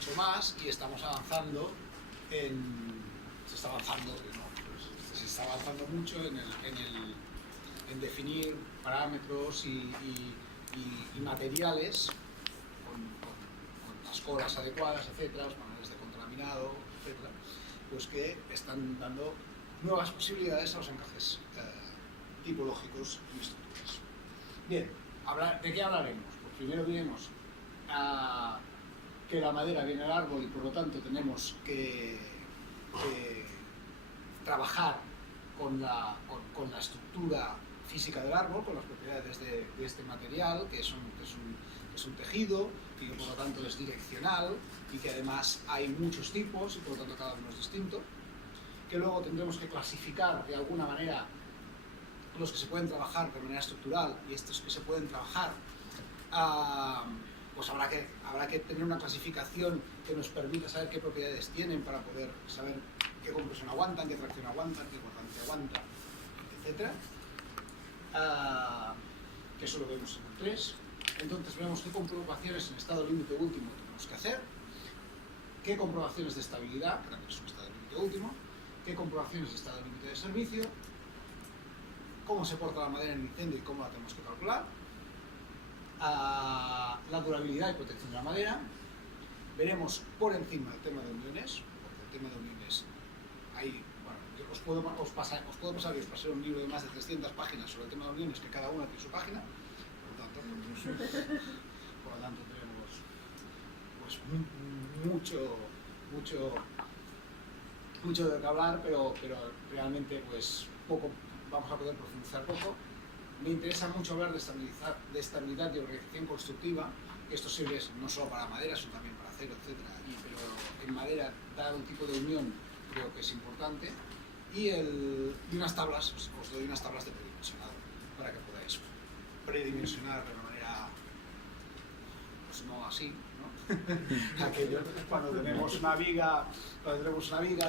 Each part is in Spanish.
mucho más y estamos avanzando se está avanzando, ¿no? Pues se está avanzando mucho en definir parámetros y materiales con las colas adecuadas, etcétera, los paneles de contralaminado, etcétera, pues que están dando nuevas posibilidades a los encajes tipológicos y estructuras. Bien, ¿de qué hablaremos? Pues primero veremos que la madera viene del árbol y por lo tanto tenemos que trabajar con la estructura física del árbol, con las propiedades de este material, que es un tejido, y que por lo tanto es direccional, y que además hay muchos tipos, y por lo tanto cada uno es distinto, que luego tendremos que clasificar de alguna manera los que se pueden trabajar de manera estructural y estos que se pueden trabajar, pues habrá que tener una clasificación que nos permita saber qué propiedades tienen para poder saber qué compresión aguantan, qué tracción aguantan, qué cortante aguantan, etc. Que eso lo vemos en el 3. Entonces vemos qué comprobaciones en estado límite último tenemos que hacer, qué comprobaciones de estabilidad, que también es un estado límite último, qué comprobaciones de estado límite de servicio, cómo se porta la madera en incendio y cómo la tenemos que calcular, la durabilidad y protección de la madera. Veremos por encima el tema de uniones, porque el tema de uniones hay, bueno, yo os puedo pasar y os pasaré un libro de más de 300 páginas sobre el tema de uniones, que cada una tiene su página, por lo tanto tenemos pues mucho de que hablar, pero realmente pues poco, vamos a poder profundizar poco. Me interesa mucho hablar de estabilidad y organización constructiva. Esto sirve no solo para madera, sino también para acero, etc. Pero en madera, dado un tipo de unión, creo que es importante. Y unas tablas, os doy unas tablas de predimensionado para que podáis predimensionar de una manera, pues no así, ¿no? Aquello, cuando tenemos una viga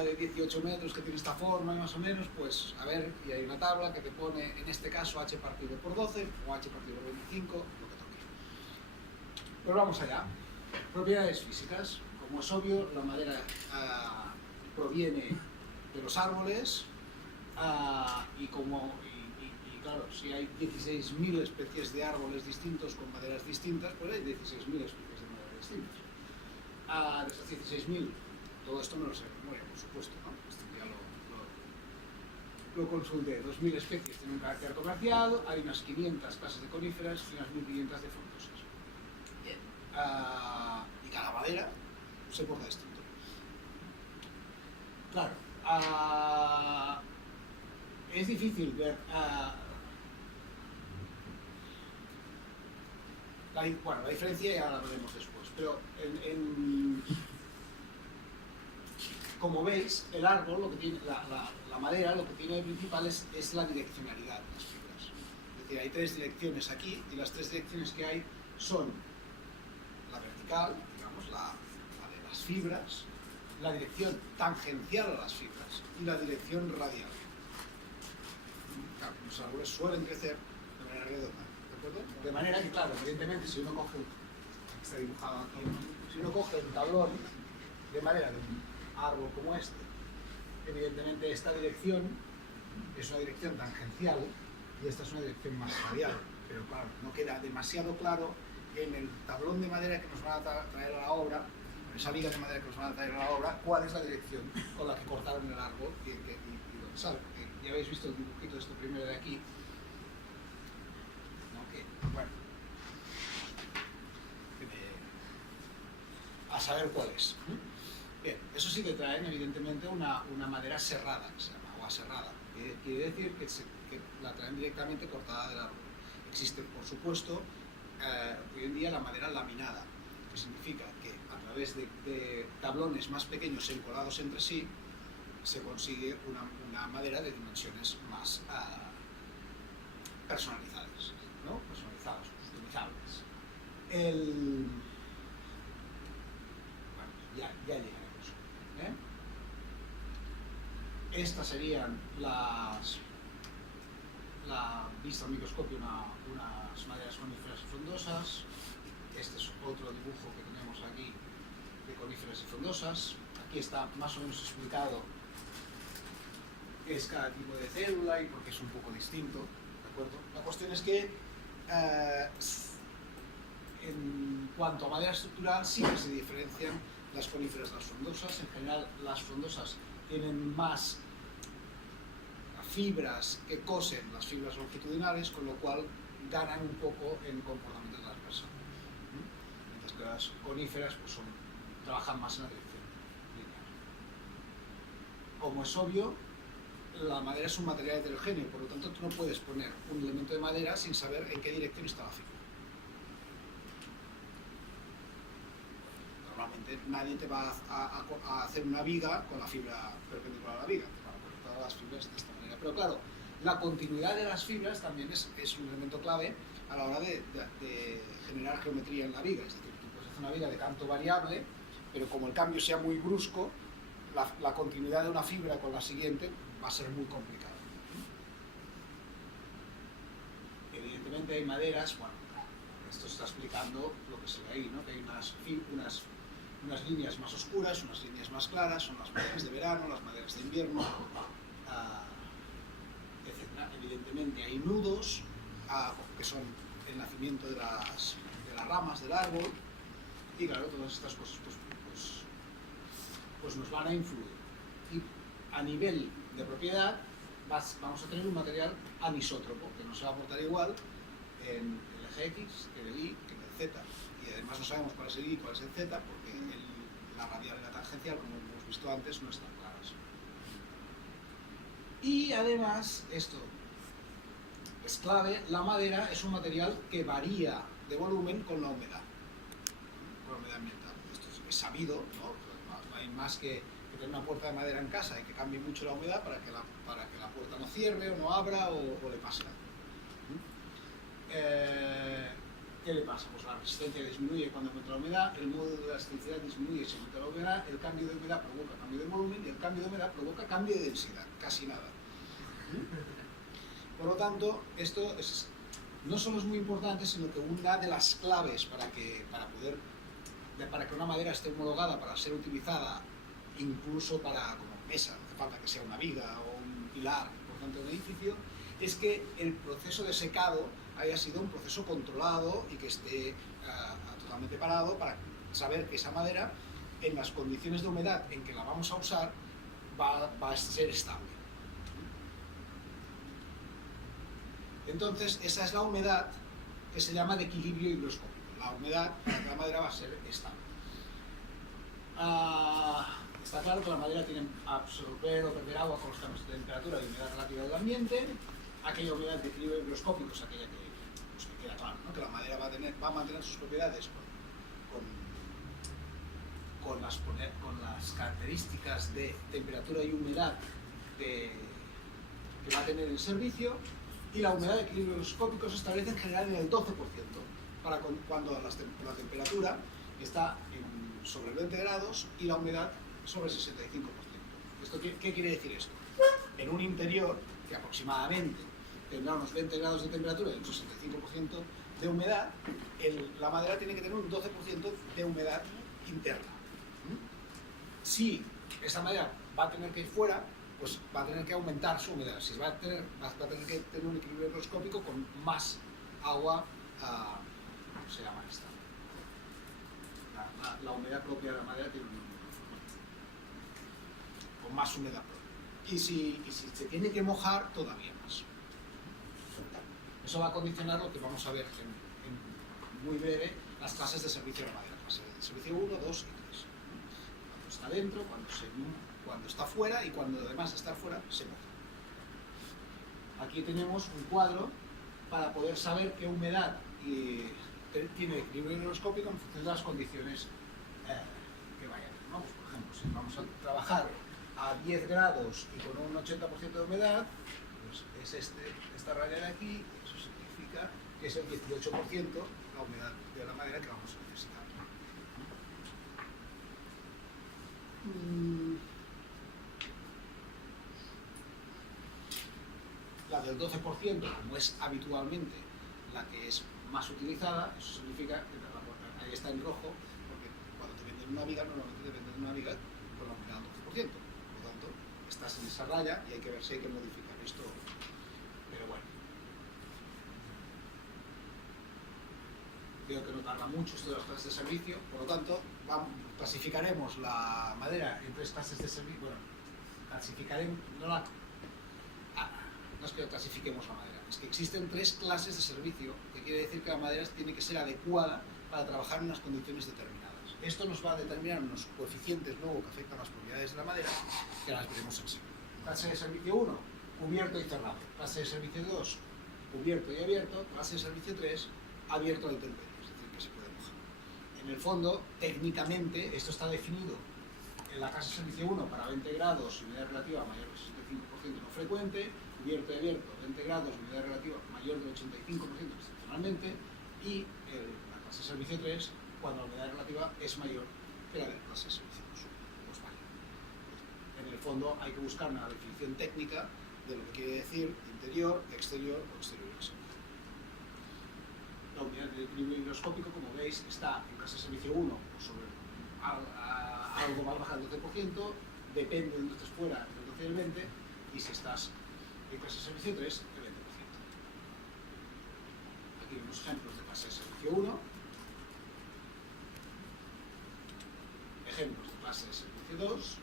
de 18 metros que tiene esta forma, más o menos, pues a ver, y hay una tabla que te pone, en este caso, h partido por 12 o h partido por 25, lo que toque. Pero vamos allá. Propiedades físicas. Como es obvio, la madera proviene de los árboles y claro, si hay 16.000 especies de árboles distintos con maderas distintas, pues hay 16.000 especies de maderas distintas. De esas 16.000, todo esto no lo sé de memoria, por supuesto, ¿no? Esto ya lo consulté. 2.000 especies tienen un carácter comercial, hay unas 500 clases de coníferas y unas 1.500 de frondosas. Bien. Y cada madera se porta distinto. Claro, es difícil ver la diferencia, ya la veremos después, pero como veis, el árbol, lo que tiene, la madera, lo que tiene de principal es la direccionalidad de las fibras. Es decir, hay 3 direcciones aquí, y las 3 direcciones que hay son la vertical, digamos, la de las fibras, la dirección tangencial a las fibras y la dirección radial. Claro, los árboles suelen crecer de manera redonda, ¿de acuerdo? De manera que, claro, evidentemente, si uno coge, está dibujado aquí, si uno coge un tablón de madera de un árbol como este, evidentemente esta dirección es una dirección tangencial y esta es una dirección más radial, pero claro, no queda demasiado claro en el tablón de madera que nos van a traer a la obra, esa viga de madera que nos van a traer a la obra, cuál es la dirección con la que cortaron el árbol y dónde sale. Porque ya habéis visto el dibujito de esto primero de aquí, ¿no? Que, bueno, a saber cuál es. Bien, eso sí que traen evidentemente una madera serrada, que se llama, o aserrada. Quiere decir que la traen directamente cortada del árbol. Existe, por supuesto, hoy en día la madera laminada, que significa que a través de tablones más pequeños encolados entre sí se consigue una madera de dimensiones más personalizadas, ¿no? Personalizadas, customizables. Bueno, ya llegaremos. Estas serían la vista al microscopio, unas maderas coníferas y frondosas. Este es otro dibujo que tenemos aquí de coníferas frondosas. Aquí está más o menos explicado qué es cada tipo de célula y por qué es un poco distinto, ¿de acuerdo? La cuestión es que en cuanto a madera estructural sí que se diferencian las coníferas de las frondosas. En general las frondosas tienen más fibras que cosen las fibras longitudinales, con lo cual ganan un poco en comportamiento transversal. Mientras que las coníferas pues trabajan más en la dirección lineal. Como es obvio, la madera es un material heterogéneo, por lo tanto tú no puedes poner un elemento de madera sin saber en qué dirección está la fibra. Normalmente nadie te va a hacer una viga con la fibra perpendicular a la viga, te van a poner todas las fibras de esta manera. Pero claro, la continuidad de las fibras también es un elemento clave a la hora de generar geometría en la viga. Es decir, tú puedes hacer una viga de canto variable, pero como el cambio sea muy brusco, la continuidad de una fibra con la siguiente va a ser muy complicada. Evidentemente hay maderas, bueno, esto está explicando lo que se ve ahí, ¿no? Que hay unas líneas más oscuras, unas líneas más claras, son las maderas de verano, las maderas de invierno, etc. Evidentemente hay nudos, que son el nacimiento de las ramas del árbol, y claro, todas estas cosas pues nos van a influir. Y a nivel de propiedad vamos a tener un material anisótropo, que no se va a portar igual en el eje X que en el Y que en el Z. Y además no sabemos cuál es el Y y cuál es el Z, porque la radial y la tangencial, como hemos visto antes, no están claras. Y además, esto es clave, la madera es un material que varía de volumen con la humedad ambiental. Esto es sabido, ¿no? No hay más que tener una puerta de madera en casa y que cambie mucho la humedad para que la puerta no cierre o no abra o le pase algo. ¿Qué le pasa? Pues la resistencia disminuye cuando aumenta la humedad, el modo de elasticidad disminuye si aumenta la humedad, el cambio de humedad provoca cambio de volumen y el cambio de humedad provoca cambio de densidad, casi nada. Por lo tanto, esto no solo es muy importante, sino que una de las claves para que una madera esté homologada para ser utilizada incluso como mesa, no hace falta que sea una viga o un pilar importante de un edificio, es que el proceso de secado haya sido un proceso controlado y que esté totalmente parado para saber que esa madera, en las condiciones de humedad en que la vamos a usar, va a ser estable. Entonces, esa es la humedad que se llama de equilibrio higroscópico. La humedad para que la madera va a ser estable. Está claro que la madera tiene que absorber o perder agua con los cambios de temperatura y humedad relativa del ambiente. Aquella humedad de equilibrio higroscópico es aquella que queda claro, ¿no? Que la madera va a mantener sus propiedades con las características de temperatura y humedad que va a tener el servicio, y la humedad de equilibrio higroscópico se establece en general en el 12%, para cuando la temperatura está sobre 20 grados y la humedad sobre el 65%. ¿Qué quiere decir esto? En un interior que aproximadamente tendrá unos 20 grados de temperatura y un 65% de humedad, la madera tiene que tener un 12% de humedad interna. Si esa madera va a tener que ir fuera, pues va a tener que aumentar su humedad. Si va a tener que tener un equilibrio higroscópico con más agua, ¿cómo se llama esta? La humedad propia de la madera tiene con más humedad propia. Y si se tiene que mojar, todavía más. Eso va a condicionar lo que vamos a ver en muy breve, las clases de servicio de la madera. Servicio 1, 2 y 3. Cuando está dentro, cuando está fuera y cuando además de estar fuera se moja. Aquí tenemos un cuadro para poder saber qué humedad tiene equilibrio higroscópico en función de las condiciones que vayan. ¿No? Pues, por ejemplo, si vamos a trabajar a 10 grados y con un 80% de humedad, pues es esta raya de aquí. Eso significa que es el 18% la humedad de la madera que vamos a necesitar. La del 12%, como es habitualmente la que es más utilizada, eso significa que ahí está en rojo, porque cuando te venden una viga normalmente depende de una viga con la unidad al 12%. Por lo tanto, estás en esa raya y hay que ver si hay que modificar esto. Pero bueno. Veo que no tarda mucho esto de las clases de servicio, por lo tanto, clasificaremos la madera en 3 clases de servicio. Bueno, clasificaremos, no es que clasifiquemos la madera, es que existen 3 clases de servicio, que quiere decir que la madera tiene que ser adecuada para trabajar en unas condiciones determinadas. Esto nos va a determinar unos coeficientes luego que afectan las propiedades de la madera, que las veremos enseguida. Clase de servicio 1, cubierto y cerrado. Clase de servicio 2, cubierto y abierto. Clase de servicio 3, abierto a intemperie, es decir, que se puede mojar. En el fondo, técnicamente, esto está definido en la clase de servicio 1 para 20 grados, humedad relativa mayor del 65% no frecuente, cubierto y abierto, 20 grados, humedad relativa mayor del 85% excepcionalmente, y la clase de servicio 3, cuando la humedad relativa es mayor que la de la clase de servicio 2. Pues vale. En el fondo hay que buscar una definición técnica de lo que quiere decir interior, exterior o exterior exterior. La unidad de equilibrio higroscópico, como veis, está en clase de servicio 1 sobre algo más baja del 12%, depende de donde estés fuera del 12 y el 20, y si estás en clase de servicio 3, el 20%. Aquí vemos ejemplos de clase de servicio 1, ejemplos de clase de servicio 2,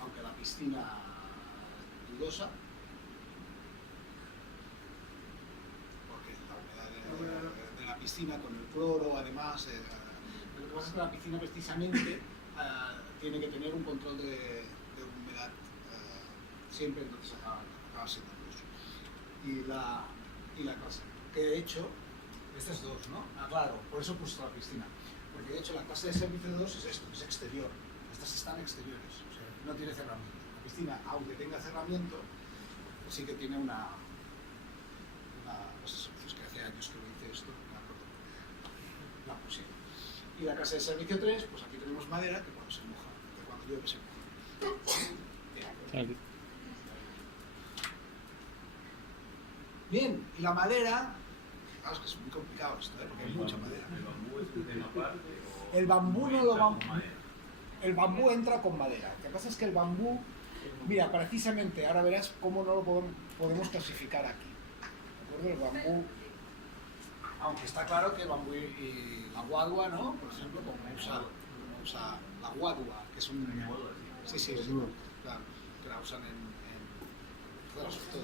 aunque la piscina es dudosa, porque la humedad de la piscina con el cloro, además, lo que pasa es que la piscina precisamente tiene que tener un control de humedad siempre, entonces acaba siendo dudoso. Y la clase, que de hecho, estas dos, ¿no? Claro, por eso he puesto la piscina. Porque de hecho la clase de servicio 2 es esto, es exterior. Estas están exteriores, o sea, no tiene cerramiento. La piscina, aunque tenga cerramiento, pues sí que tiene una pues es que hace años que lo hice esto, me acuerdo. La pusieron. Y la clase de servicio 3, pues aquí tenemos madera que cuando se moja, que cuando llueve se moja. Bien, y la madera, claro, es que es muy complicado esto, porque hay mucha madera. ¿El bambú es un tema aparte? El bambú no lo vamos. El bambú entra con madera. Lo que pasa es que el bambú, mira, precisamente ahora verás cómo no lo podemos clasificar aquí. ¿De acuerdo? El bambú, aunque está claro que el bambú y la guadua, ¿no? Por ejemplo, como usa la guadua, que es un. Sí, claro, que la usan claro, sobre todo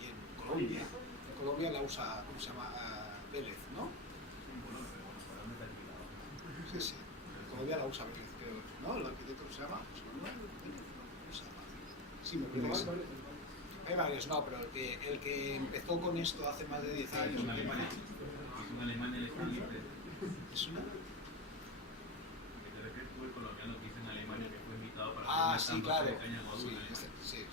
y en Colombia. En Colombia la usa, ¿cómo se llama? Vélez, ¿no? Sí. En Colombia la usa Vélez, creo, ¿no? El arquitecto se llama. Sí, me parece. Hay varios, no, pero el que empezó con esto hace más de 10 años. En Alemania le están libres. ¿Es una? Que te refieres tú el colombiano que hizo en Alemania que fue invitado para hacer Sí, una claro. de caña madura. Sí.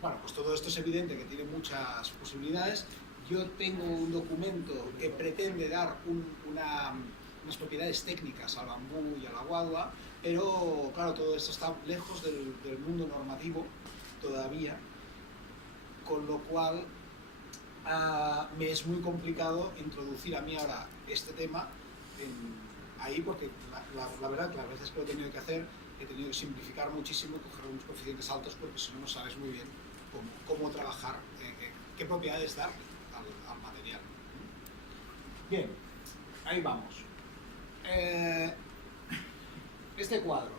Bueno, pues todo esto es evidente que tiene muchas posibilidades. Yo tengo un documento que pretende dar unas propiedades técnicas al bambú y a la guadua, pero claro, todo esto está lejos del mundo normativo todavía, con lo cual me es muy complicado introducir a mí ahora este tema ahí, porque la verdad que las veces que lo he tenido que hacer he tenido que simplificar muchísimo, coger unos coeficientes altos, porque si no sabes muy bien cómo trabajar, qué propiedades dar al material. Bien, ahí vamos. Este cuadro.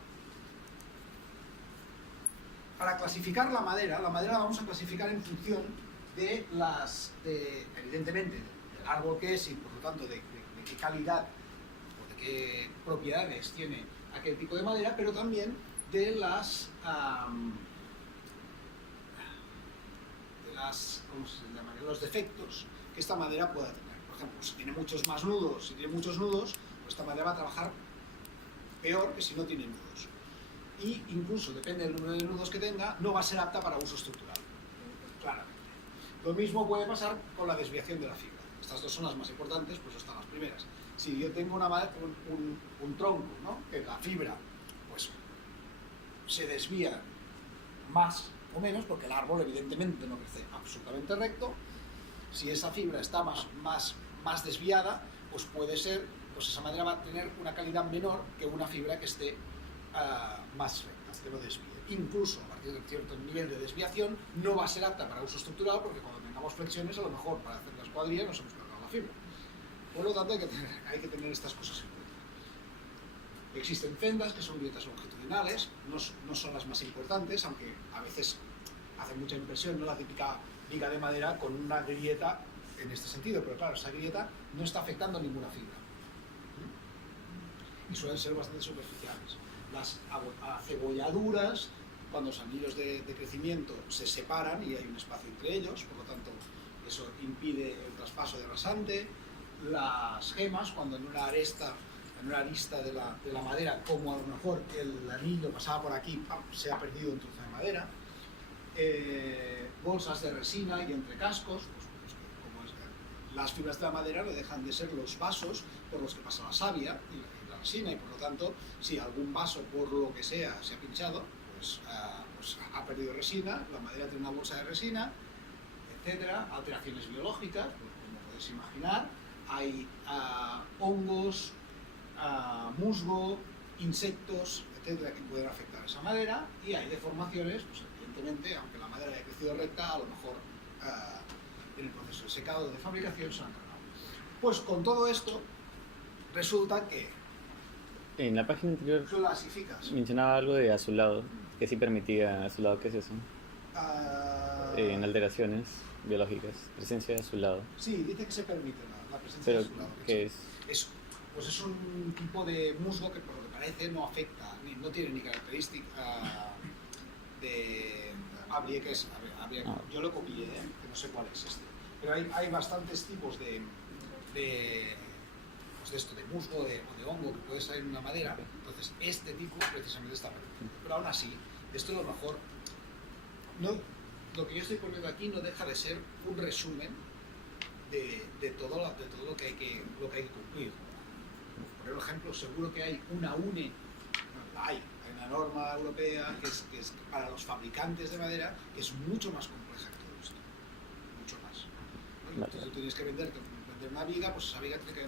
Para clasificar la madera la vamos a clasificar en función de evidentemente, del árbol que es y por lo tanto de qué calidad o de qué propiedades tiene aquel tipo de madera, pero también de los defectos que esta madera pueda tener. Por ejemplo, si tiene muchos nudos, pues esta madera va a trabajar peor que si no tiene nudos. Y incluso, depende del número de nudos que tenga, no va a ser apta para uso estructural. Claramente. Lo mismo puede pasar con la desviación de la fibra. Estas dos son las más importantes, pues están las primeras. Si yo tengo un tronco, ¿no? Que la fibra pues, se desvía más o menos, porque el árbol evidentemente no crece absolutamente recto, si esa fibra está más desviada, pues puede ser pues esa madera va a tener una calidad menor que una fibra que esté más recta, que no desvíe. Incluso a partir de cierto nivel de desviación no va a ser apta para uso estructural, porque cuando tengamos flexiones, a lo mejor para hacer las cuadrillas nos hemos cargado la fibra. Por lo tanto, hay que tener estas cosas en cuenta. Existen fendas que son grietas longitudinales, no son las más importantes, aunque a veces hacen mucha impresión, no la típica viga de madera con una grieta en este sentido, pero claro, esa grieta no está afectando a ninguna fibra. Y suelen ser bastante superficiales. Las acebolladuras, cuando los anillos de crecimiento se separan y hay un espacio entre ellos, por lo tanto eso impide el traspaso de rasante. Las gemas, cuando en una arista de la madera, como a lo mejor el anillo pasaba por aquí, ¡pam!, se ha perdido un trozo de madera. Bolsas de resina y entrecascos, las fibras de la madera no dejan de ser los vasos por los que pasa la savia y la resina, y por lo tanto, si algún vaso por lo que sea se ha pinchado, pues ha perdido resina, la madera tiene una bolsa de resina, etcétera. Alteraciones biológicas, pues, como podéis imaginar, hay hongos, musgo, insectos, etcétera, que pueden afectar a esa madera, y hay deformaciones, pues evidentemente, aunque la madera haya crecido recta, a lo mejor en el proceso de secado de fabricación se han cargado. Pues con todo esto, resulta que En la página anterior clasificas. mencionaba algo de azulado, que sí permitía azulado. ¿Qué es eso? En alteraciones biológicas, presencia de azulado. Sí, dice que se permite la presencia Pero, de azulado. ¿qué es? Pues es un tipo de musgo que por lo que parece no afecta, no tiene ni característica de... Yo lo copié, que no sé cuál es este. Pero hay bastantes tipos de esto, de musgo o de hongo que puede salir en una madera. Entonces este tipo precisamente está permitido. Pero aún así, esto a lo mejor... lo que yo estoy poniendo aquí no deja de ser un resumen de todo lo que hay que cumplir. Por ejemplo, seguro que hay una UNE, hay una norma europea que es para los fabricantes de madera, que es mucho más compleja que todo esto, mucho más, ¿no? Entonces tú tienes que vender una viga, pues esa viga tiene que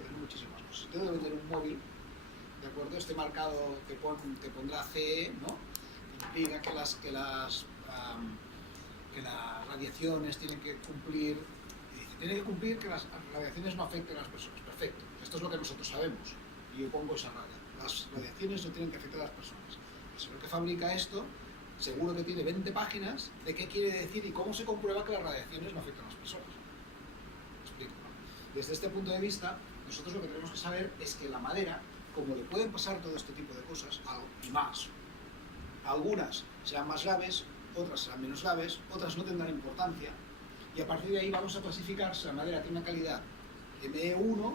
tener muchísimas cosas. Si tengo que vender un móvil, ¿de acuerdo? Este marcado que pondrá CE, ¿no?, implica que las radiaciones tienen que cumplir que las radiaciones no afecten a las personas. Perfecto, esto es lo que nosotros sabemos y yo pongo esa raya. Las radiaciones no tienen que afectar a las personas. El señor que fabrica esto seguro que tiene 20 páginas de qué quiere decir y cómo se comprueba que las radiaciones no afectan a las personas. ¿Me explico? Desde este punto de vista, nosotros lo que tenemos que saber es que la madera, como le pueden pasar todo este tipo de cosas, y más, algunas serán más graves, otras serán menos graves, otras no tendrán importancia, y a partir de ahí vamos a clasificar si la madera tiene una calidad ME1,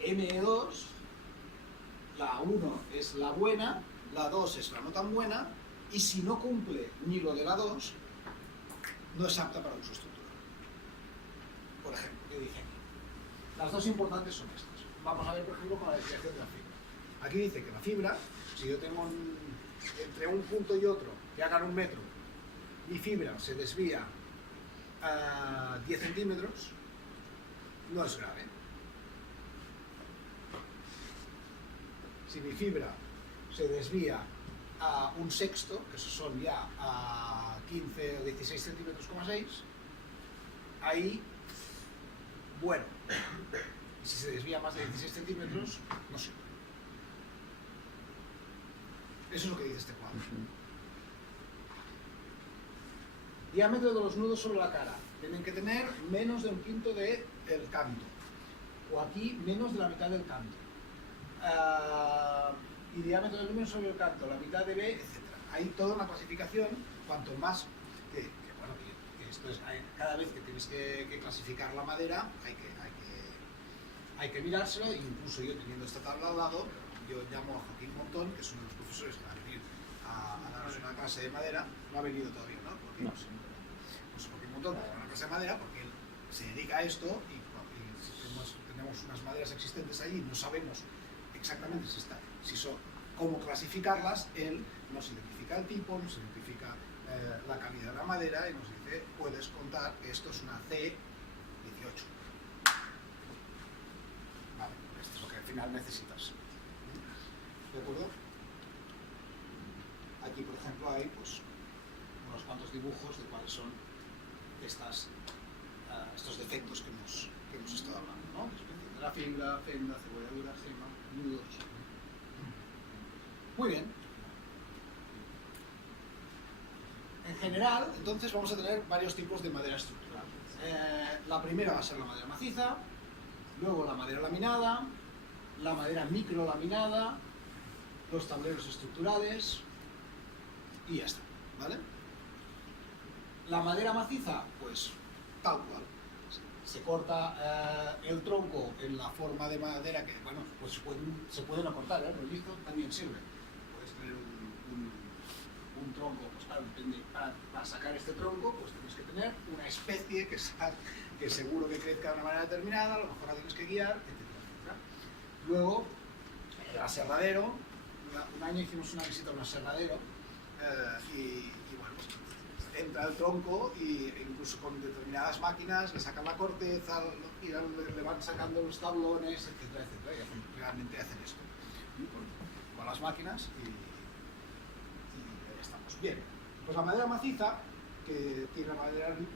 ME2, la 1 es la buena, la 2 es la no tan buena, y si no cumple ni lo de la 2, no es apta para uso estructural. Por ejemplo, ¿qué dice aquí? Las dos importantes son estas. Vamos a ver, por ejemplo, con la desviación de la fibra. Aquí dice que la fibra, si yo tengo entre un punto y otro que hagan 1 metro, mi fibra se desvía a 10 centímetros, no es grave. Si mi fibra se desvía a 1/6, que esos son ya a 15 o 16 centímetros, 6, ahí, bueno. Y si se desvía más de 16 centímetros, no sirve. Eso es lo que dice este cuadro. Diámetro de los nudos sobre la cara. Tienen que tener menos de 1/5 del canto. O aquí, menos de la mitad del canto. Y diámetro del número sobre el canto, la mitad de B, etc. Hay toda una clasificación, cuanto más... esto es, cada vez que tienes que clasificar la madera, hay que mirárselo, incluso yo teniendo esta tabla al lado, yo llamo a Joaquín Montón, que es uno de los profesores que va a venir a darnos una clase de madera, no ha venido todavía, ¿no? Porque no sé. Pues Joaquín Montón va a dar una clase de madera porque él se dedica a esto y tenemos unas maderas existentes allí, no sabemos exactamente si son, cómo clasificarlas. Él nos identifica el tipo, nos identifica la calidad de la madera y nos dice, puedes contar que esto es una C18. al final necesitas. ¿De acuerdo? Aquí, por ejemplo, hay pues, unos cuantos dibujos de cuáles son estos defectos que hemos estado hablando, ¿no? De la fibra, fenda, cebolladura, gema, nudos. Muy bien. En general, entonces vamos a tener varios tipos de madera estructural. La primera va a ser la madera maciza, luego la madera laminada, la madera microlaminada, los tableros estructurales y ya está, ¿vale? La madera maciza, pues tal cual. Se corta el tronco en la forma de madera que, bueno, pues se pueden acortar, ¿eh? El listo también sirve. Puedes tener un tronco, pues claro, depende, para sacar este tronco, pues tienes que tener una especie que seguro que crezca de una manera determinada, a lo mejor la tienes que guiar, etc. Luego, el aserradero. Un año hicimos una visita a un aserradero y bueno, entra el tronco y incluso con determinadas máquinas le sacan la corteza y le van sacando los tablones, etcétera, etcétera, y realmente hacen esto con las máquinas y ya estamos. Bien, pues la madera maciza, que tiene la madera de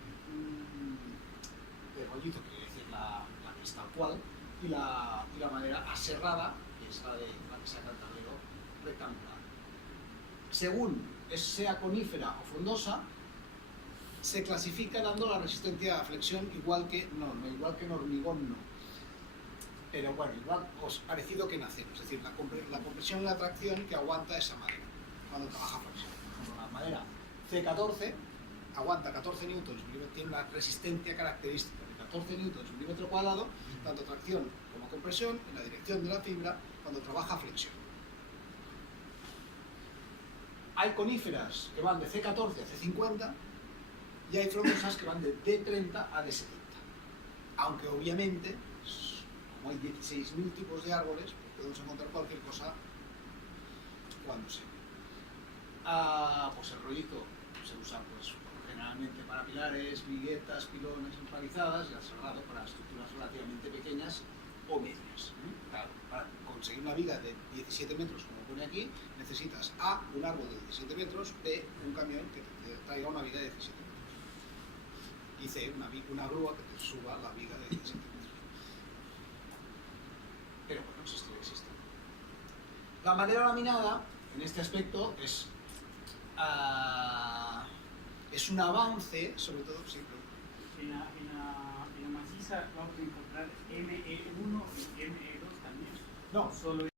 rollizo, que quiere decir la que es tal cual, y la madera aserrada, que es la que saca el tablero rectangular. Según sea conífera o frondosa, se clasifica dando la resistencia a flexión igual que en hormigón no. Pero bueno, igual parecido que en acero, es decir, la compresión y la tracción que aguanta esa madera cuando trabaja flexión. Por ejemplo, la madera C14 aguanta 14 newtons, tiene una resistencia característica de 14 newtons milímetro cuadrado, tanto tracción como compresión en la dirección de la fibra cuando trabaja flexión. Hay coníferas que van de C14 a C50 y hay frondosas que van de D30 a D70. Aunque obviamente, como hay 16.000 tipos de árboles, pues podemos encontrar cualquier cosa cuando sea. Pues el rollito se usa pues, generalmente para pilares, viguetas, pilones empalizadas y el cerrado para estructuras relativamente pequeñas o medias. Claro, para conseguir una viga de 17 metros, como pone aquí, necesitas A, un árbol de 17 metros, B, un camión que te traiga una viga de 17 metros. Y C, una grúa que te suba la viga de 17 metros. Pero bueno, existe. La madera laminada, en este aspecto, es un avance, sobre todo, sí, En la maciza vamos a encontrar ME1 y ME2 también. no, Solo